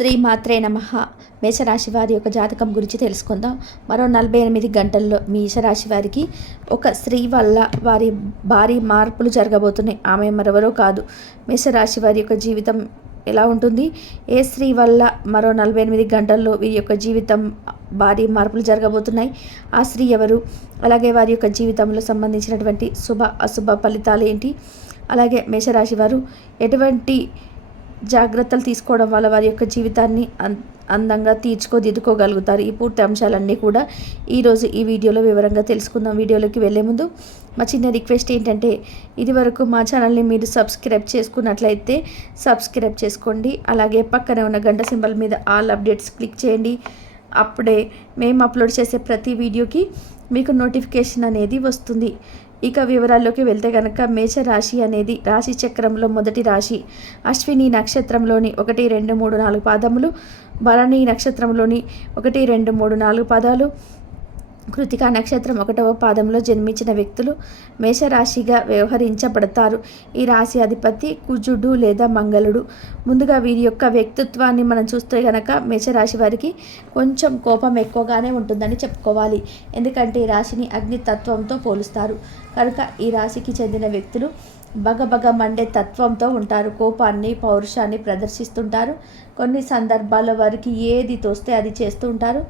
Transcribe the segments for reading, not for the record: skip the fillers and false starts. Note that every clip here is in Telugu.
శ్రీ మాత్రే నమః. మేషరాశి వారి యొక్క జాతకం గురించి తెలుసుకుందాం. మరో 48 గంటల్లో మేషరాశి వారికి ఒక స్త్రీ వల్ల వారి భారీ మార్పులు జరగబోతున్నాయి. ఆమె మరెవరో కాదు, మేషరాశి వారి యొక్క జీవితం ఎలా ఉంటుంది, ఏ స్త్రీ వల్ల మరో 48 గంటల్లో వీరి యొక్క జీవితం భారీ మార్పులు జరగబోతున్నాయి, ఆ స్త్రీ ఎవరు, అలాగే వారి యొక్క జీవితంలో సంబంధించినటువంటి శుభ అశుభ ఫలితాలు ఏంటి, అలాగే మేషరాశి వారు ఎటువంటి జాగ్రత్తలు తీసుకోవడం వల్ల వారి యొక్క జీవితాన్ని అందంగా తీర్చుకోదిద్దుకోగలుగుతారు. ఈ పూర్తి అంశాలన్నీ కూడా ఈరోజు ఈ వీడియోలో వివరంగా తెలుసుకుందాం. వీడియోలోకి వెళ్ళే ముందు మా చిన్న రిక్వెస్ట్ ఏంటంటే, ఇదివరకు మా ఛానల్ని మీరు సబ్స్క్రైబ్ చేసుకున్నట్లయితే సబ్స్క్రైబ్ చేసుకోండి. అలాగే పక్కనే ఉన్న గంట సింబల్ మీద ఆల్ అప్డేట్స్ క్లిక్ చేయండి. అప్పుడే మేము అప్లోడ్ చేసే ప్రతి వీడియోకి మీకు నోటిఫికేషన్ అనేది వస్తుంది. ఇక వివరాల్లోకి వెళ్తే కనుక, మేషరాశి అనేది రాశి చక్రంలో మొదటి రాశి. అశ్విని నక్షత్రంలోని 1, 2, 3, 4 పాదములు, భరణి నక్షత్రంలోని 1, 2, 3, 4 పాదాలు, కృతికా నక్షత్రం 1వ పాదంలో జన్మించిన వ్యక్తులు మేషరాశిగా వ్యవహరించబడతారు. ఈ రాశి అధిపతి కుజుడు లేదా మంగళుడు. ముందుగా వీరి యొక్క వ్యక్తిత్వాన్ని మనం చూస్తే కనుక మేషరాశి వారికి కొంచెం కోపం ఎక్కువగానే ఉంటుందని చెప్పుకోవాలి. ఎందుకంటే ఈ రాశిని అగ్నితత్వంతో పోలుస్తారు కనుక ఈ రాశికి చెందిన వ్యక్తులు బగబగ మండే తత్వంతో ఉంటారు. కోపాన్ని, పౌరుషాన్ని ప్రదర్శిస్తుంటారు. కొన్ని సందర్భాల్లో వారికి ఏది తోస్తే అది చేస్తూ ఉంటారు.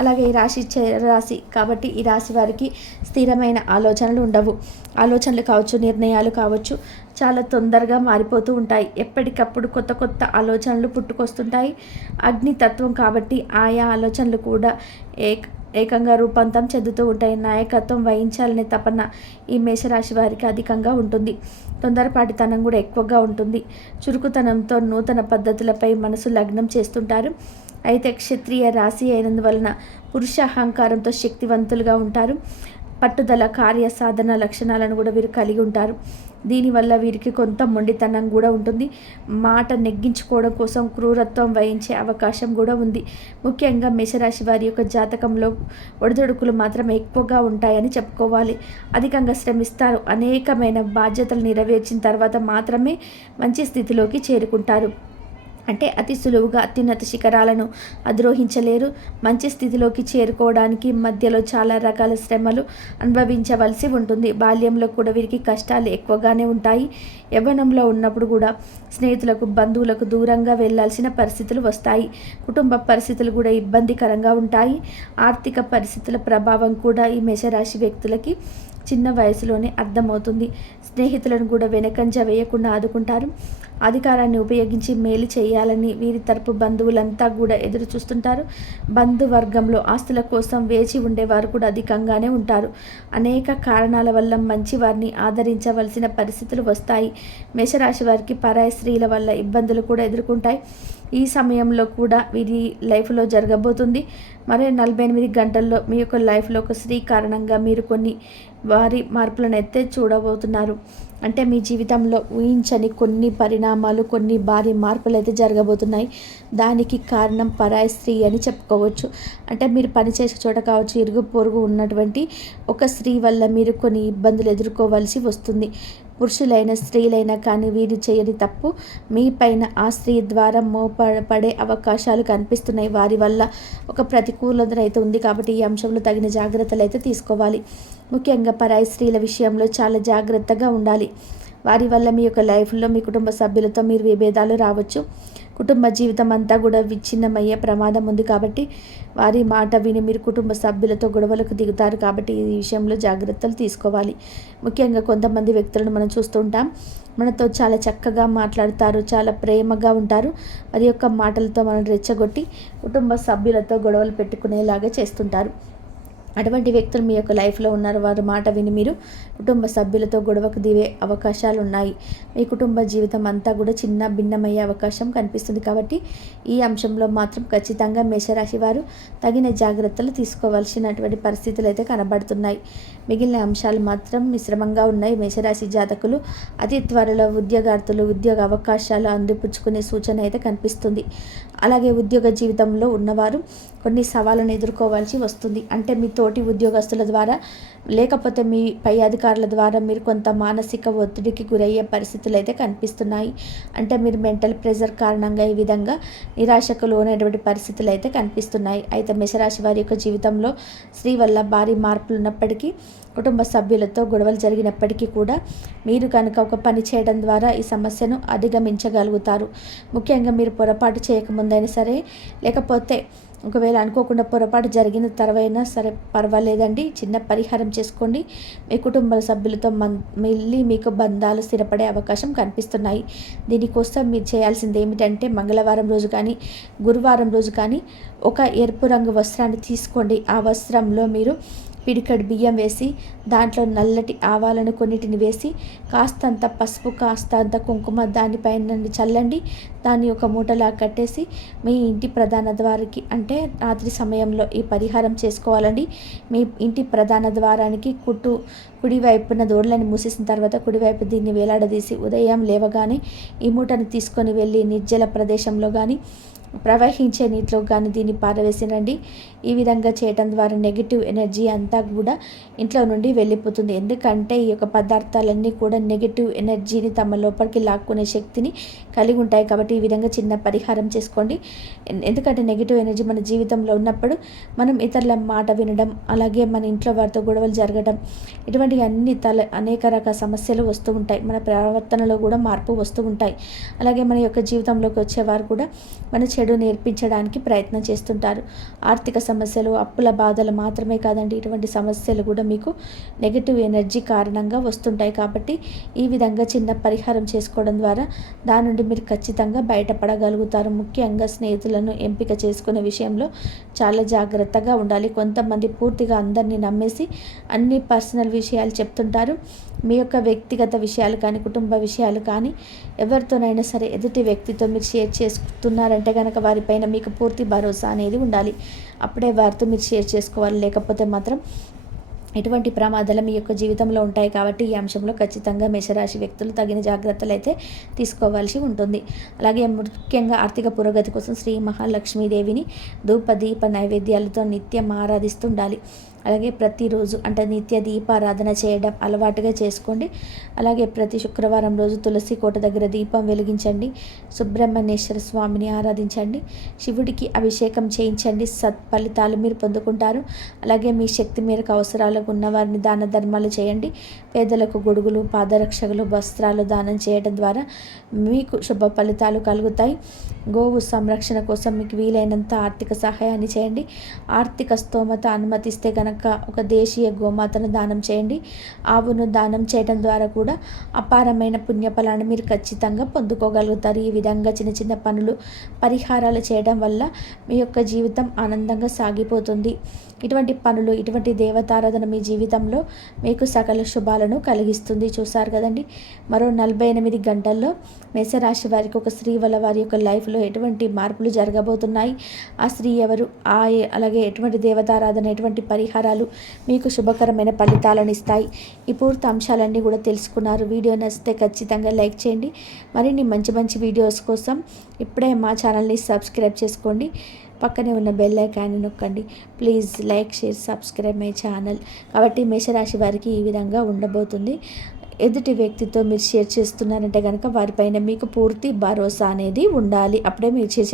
అలాగే ఈ రాశి కాబట్టి ఈ రాశి వారికి స్థిరమైన ఆలోచనలు ఉండవు. ఆలోచనలు కావచ్చు, నిర్ణయాలు కావచ్చు, చాలా తొందరగా మారిపోతూ ఉంటాయి. ఎప్పటికప్పుడు కొత్త కొత్త ఆలోచనలు పుట్టుకొస్తుంటాయి. అగ్నితత్వం కాబట్టి ఆయా ఆలోచనలు కూడా ఏకంగా రూపాంతరం చెందుతూ ఉంటాయి. నాయకత్వం వహించాలనే తపన ఈ మేషరాశి వారికి అధికంగా ఉంటుంది. తొందరపాటితనం కూడా ఎక్కువగా ఉంటుంది. చురుకుతనంతో నూతన పద్ధతులపై మనసు లగ్నం చేస్తుంటారు. అయితే క్షత్రియ రాశి అయినందువలన పురుష అహంకారంతో శక్తివంతులుగా ఉంటారు. పట్టుదల, కార్య సాధన లక్షణాలను కూడా వీరు కలిగి ఉంటారు. దీనివల్ల వీరికి కొంత మొండితనం కూడా ఉంటుంది. మాట నెగ్గించుకోవడం కోసం క్రూరత్వం వహించే అవకాశం కూడా ఉంది. ముఖ్యంగా మేషరాశి వారి యొక్క జాతకంలో ఒడిదొడుకులు మాత్రం ఎక్కువగా ఉంటాయని చెప్పుకోవాలి. అధికంగా శ్రమిస్తారు. అనేకమైన బాధ్యతలు నెరవేర్చిన తర్వాత మాత్రమే మంచి స్థితిలోకి చేరుకుంటారు. అంటే అతి సులువుగా అత్యున్నత శిఖరాలను అధిరోహించలేరు. మంచి స్థితిలోకి చేరుకోవడానికి మధ్యలో చాలా రకాల శ్రమలు అనుభవించవలసి ఉంటుంది. బాల్యంలో కూడా వీరికి కష్టాలు ఎక్కువగానే ఉంటాయి. యవ్వనంలో ఉన్నప్పుడు కూడా స్నేహితులకు, బంధువులకు దూరంగా వెళ్లాల్సిన పరిస్థితులు వస్తాయి. కుటుంబ పరిస్థితులు కూడా ఇబ్బందికరంగా ఉంటాయి. ఆర్థిక పరిస్థితుల ప్రభావం కూడా ఈ మేషరాశి వ్యక్తులకి చిన్న వయసులోనే అర్థమవుతుంది. స్నేహితులను కూడా వెనకంజ వేయకుండా ఆదుకుంటారు. అధికారాన్ని ఉపయోగించి మేలు చేయాలని వీరి తరపు బంధువులంతా కూడా ఎదురు చూస్తుంటారు. బంధువర్గంలో ఆస్తుల కోసం వేచి ఉండేవారు కూడా అధికంగానే ఉంటారు. అనేక కారణాల వల్ల మంచి వారిని ఆదరించవలసిన పరిస్థితులు వస్తాయి. మేషరాశి వారికి పరాయి స్త్రీల వల్ల ఇబ్బందులు కూడా ఎదుర్కొంటాయి. ఈ సమయంలో కూడా వీరి లైఫ్లో జరగబోతుంది. మరే 48 గంటల్లో మీ యొక్క లైఫ్లో ఒక స్త్రీ కారణంగా మీరు కొన్ని భారీ మార్పులను అయితే చూడబోతున్నారు. అంటే మీ జీవితంలో ఊహించని కొన్ని పరిణామాలు, కొన్ని భారీ మార్పులు అయితే జరగబోతున్నాయి. దానికి కారణం పరాయి స్త్రీ అని చెప్పుకోవచ్చు. అంటే మీరు పనిచేసే చోట కావచ్చు, ఇరుగు పొరుగు ఉన్నటువంటి ఒక స్త్రీ వల్ల మీరు కొన్ని ఇబ్బందులు ఎదుర్కోవాల్సి వస్తుంది. పురుషులైన స్త్రీలైనా కానీ వీరు చేయని తప్పు మీ పైన ఆ స్త్రీ ద్వారా మోపడే అవకాశాలు కనిపిస్తున్నాయి. వారి వల్ల ఒక ప్రతికూలత అయితే ఉంది. కాబట్టి ఈ అంశంలో తగిన జాగ్రత్తలు అయితే తీసుకోవాలి. ముఖ్యంగా పరాయి స్త్రీల విషయంలో చాలా జాగ్రత్తగా ఉండాలి. వారి వల్ల మీ యొక్క లైఫ్లో మీ కుటుంబ సభ్యులతో మీరు విభేదాలు రావచ్చు. కుటుంబ జీవితం అంతా కూడా విచ్ఛిన్నమయ్యే ప్రమాదం ఉంది. కాబట్టి వారి మాట విని మీరు కుటుంబ సభ్యులతో గొడవలకు దిగుతారు. కాబట్టి ఈ విషయంలో జాగ్రత్తలు తీసుకోవాలి. ముఖ్యంగా కొంతమంది వ్యక్తులను మనం చూస్తుంటాం. మనతో చాలా చక్కగా మాట్లాడతారు, చాలా ప్రేమగా ఉంటారు. వారి యొక్క మాటలతో మనం రెచ్చగొట్టి కుటుంబ సభ్యులతో గొడవలు పెట్టుకునేలాగా చేస్తుంటారు. అటువంటి వ్యక్తులు మీ యొక్క లైఫ్లో ఉన్నారు. వారి మాట విని మీరు కుటుంబ సభ్యులతో గొడవకు దిగే అవకాశాలు ఉన్నాయి. మీ కుటుంబ జీవితం అంతా కూడా చిన్న భిన్నమయ్యే అవకాశం కనిపిస్తుంది. కాబట్టి ఈ అంశంలో మాత్రం ఖచ్చితంగా మేషరాశి వారు తగిన జాగ్రత్తలు తీసుకోవాల్సినటువంటి పరిస్థితులు అయితే కనబడుతున్నాయి. మిగిలిన అంశాలు మాత్రం మిశ్రమంగా ఉన్నాయి. మేషరాశి జాతకులు అతి త్వరలో ఉద్యోగార్థులు ఉద్యోగ అవకాశాలు అందిపుచ్చుకునే సూచన అయితే కనిపిస్తుంది. అలాగే ఉద్యోగ జీవితంలో ఉన్నవారు కొన్ని సవాళ్ళను ఎదుర్కోవాల్సి వస్తుంది. అంటే మీతో తోటి ఉద్యోగస్తుల ద్వారా లేకపోతే మీ పై అధికారుల ద్వారా మీరు కొంత మానసిక ఒత్తిడికి గురయ్యే పరిస్థితులు అయితే కనిపిస్తున్నాయి. అంటే మీరు మెంటల్ ప్రెషర్ కారణంగా ఈ విధంగా నిరాశకు లోనైనటువంటి పరిస్థితులు అయితే కనిపిస్తున్నాయి. అయితే మేషరాశి వారి యొక్క జీవితంలో స్త్రీ వల్ల భారీ మార్పులు ఉన్నప్పటికీ, కుటుంబ సభ్యులతో గొడవలు జరిగినప్పటికీ కూడా మీరు కనుక ఒక పని చేయడం ద్వారా ఈ సమస్యను అధిగమించగలుగుతారు. ముఖ్యంగా మీరు పొరపాటు చేయకముందైనా సరే, లేకపోతే ఒకవేళ అనుకోకుండా పొరపాటు జరిగిన తర్వాతైనా సరే పర్వాలేదండి, చిన్న పరిహారం చేసుకోండి. మీ కుటుంబ సభ్యులతో మళ్ళీ మీకు బంధాలు స్థిరపడే అవకాశం కనిపిస్తున్నాయి. దీనికోసం మీరు చేయాల్సింది ఏమిటంటే, మంగళవారం రోజు కానీ గురువారం రోజు కానీ ఒక ఎరుపు రంగు వస్త్రాన్ని తీసుకోండి. ఆ వస్త్రంలో మీరు పిడికెడు బియ్యం వేసి, దాంట్లో నల్లటి ఆవాలను కొన్నిటిని వేసి, కాస్తంత పసుపు, కాస్తంత కుంకుమ దానిపైన చల్లండి. దాన్ని ఒక మూటలా కట్టేసి మీ ఇంటి ప్రధాన ద్వారానికి, అంటే రాత్రి సమయంలో ఈ పరిహారం చేసుకోవాలండి. మీ ఇంటి ప్రధాన ద్వారానికి కుడివైపున దోడ్లను మూసేసిన తర్వాత కుడివైపు దీన్ని వేలాడదీసి ఉదయం లేవగానే ఈ మూటను తీసుకొని వెళ్ళి నిర్జల ప్రదేశంలో కానీ ప్రవహించే నీటిలో కానీ దీన్ని పారవేసినండి. ఈ విధంగా చేయటం ద్వారా నెగిటివ్ ఎనర్జీ అంతా కూడా ఇంట్లో నుండి వెళ్ళిపోతుంది. ఎందుకంటే ఈ యొక్క పదార్థాలన్నీ కూడా నెగిటివ్ ఎనర్జీని తమ లోపలికి లాక్కునే శక్తిని కలిగి ఉంటాయి. కాబట్టి ఈ విధంగా చిన్న పరిహారం చేసుకోండి. ఎందుకంటే నెగిటివ్ ఎనర్జీ మన జీవితంలో ఉన్నప్పుడు మనం ఇతరుల మాట వినడం, అలాగే మన ఇంట్లో వారితో గొడవలు జరగడం, ఇటువంటి అన్ని అనేక రకాల సమస్యలు వస్తూ ఉంటాయి. మన ప్రవర్తనలో కూడా మార్పు వస్తూ ఉంటాయి. అలాగే మన యొక్క జీవితంలోకి వచ్చేవారు కూడా మన చెడు నేర్పించడానికి ప్రయత్నం చేస్తుంటారు. ఆర్థిక సమస్యలు, అప్పుల బాధలు మాత్రమే కాదండి, ఇటువంటి సమస్యలు కూడా మీకు నెగిటివ్ ఎనర్జీ కారణంగా వస్తుంటాయి. కాబట్టి ఈ విధంగా చిన్న పరిహారం చేసుకోవడం ద్వారా దాని నుండి మీరు ఖచ్చితంగా బయటపడగలుగుతారు. ముఖ్యంగా స్నేహితులను ఎంపిక చేసుకునే విషయంలో చాలా జాగ్రత్తగా ఉండాలి. కొంతమంది పూర్తిగా అందరినీ నమ్మేసి అన్ని పర్సనల్ విషయాలు చెప్తుంటారు. మీ యొక్క వ్యక్తిగత విషయాలు కానీ, కుటుంబ విషయాలు కానీ ఎవరితోనైనా సరే ఎదుటి వ్యక్తితో మీరు షేర్ చేసుకున్నారంటే కనుక వారిపైన మీకు పూర్తి భరోసా అనేది ఉండాలి. అప్పుడే వారితో మీరు షేర్ చేసుకోవాలి. లేకపోతే మాత్రం ఎటువంటి ప్రమాదాలు మీ యొక్క జీవితంలో ఉంటాయి. కాబట్టి ఈ అంశంలో ఖచ్చితంగా మేషరాశి వ్యక్తులు తగిన జాగ్రత్తలు అయితే తీసుకోవాల్సి ఉంటుంది. అలాగే ముఖ్యంగా ఆర్థిక పురోగతి కోసం శ్రీ మహాలక్ష్మీదేవిని ధూప దీప నైవేద్యాలతో నిత్యం ఆరాధిస్తుండాలి. అలాగే ప్రతిరోజు అంటే నిత్య దీపారాధన చేయడం అలవాటుగా చేసుకోండి. అలాగే ప్రతి శుక్రవారం రోజు తులసి కోట దగ్గర దీపం వెలిగించండి. సుబ్రహ్మణ్యేశ్వర స్వామిని ఆరాధించండి. శివుడికి అభిషేకం చేయించండి. సత్ఫలితాలు మీరు పొందుకుంటారు. అలాగే మీ శక్తి మేరకు అవసరాలకు ఉన్నవారిని దాన ధర్మాలు చేయండి. పేదలకు గొడుగులు, పాదరక్షకులు, వస్త్రాలు దానం చేయడం ద్వారా మీకు శుభ ఫలితాలు కలుగుతాయి. గోవు సంరక్షణ కోసం మీకు వీలైనంత ఆర్థిక సహాయాన్ని చేయండి. ఆర్థిక స్తోమత అనుమతిస్తే కనుక ఒక దేశీయ గోమాతను దానం చేయండి. ఆవును దానం చేయడం ద్వారా కూడా అపారమైన పుణ్యఫలాన్ని మీరు ఖచ్చితంగా పొందుకోగలుగుతారు. ఈ విధంగా చిన్న చిన్న పనులు, పరిహారాలు చేయడం వల్ల మీ యొక్క జీవితం ఆనందంగా సాగిపోతుంది. ఇటువంటి పనులు, ఇటువంటి దేవతారాధన మీ జీవితంలో మీకు సకల శుభాలను కలిగిస్తుంది. చూసారు కదండి, మరో 48 గంటల్లో మేషరాశి వారికి ఒక స్త్రీ వల్ల వారి యొక్క లైఫ్లో ఎటువంటి మార్పులు జరగబోతున్నాయి, ఆ స్త్రీ ఎవరు, అలాగే ఎటువంటి దేవతారాధన, ఎటువంటి పరిహారాలు మీకు శుభకరమైన ఫలితాలను ఇస్తాయి. ఈ పూర్తి అంశాలన్నీ కూడా తెలుసుకున్నారు. వీడియో నచ్చితే ఖచ్చితంగా లైక్ చేయండి. మరిన్ని మంచి మంచి వీడియోస్ కోసం ఇప్పుడే మా ఛానల్ని సబ్స్క్రైబ్ చేసుకోండి. పక్కనే ఉన్న బెల్ ఐకాన్ని నొక్కండి. Please like, share, subscribe my channel. కాబట్టి మేషరాశి వారికి ఈ విధంగా ఉండబోతుంది. ఎదుటి వ్యక్తితో మీరు షేర్ చేస్తున్నారంటే కనుక వారిపైన మీకు పూర్తి భరోసా అనేది ఉండాలి. అప్పుడే మీరు షేర్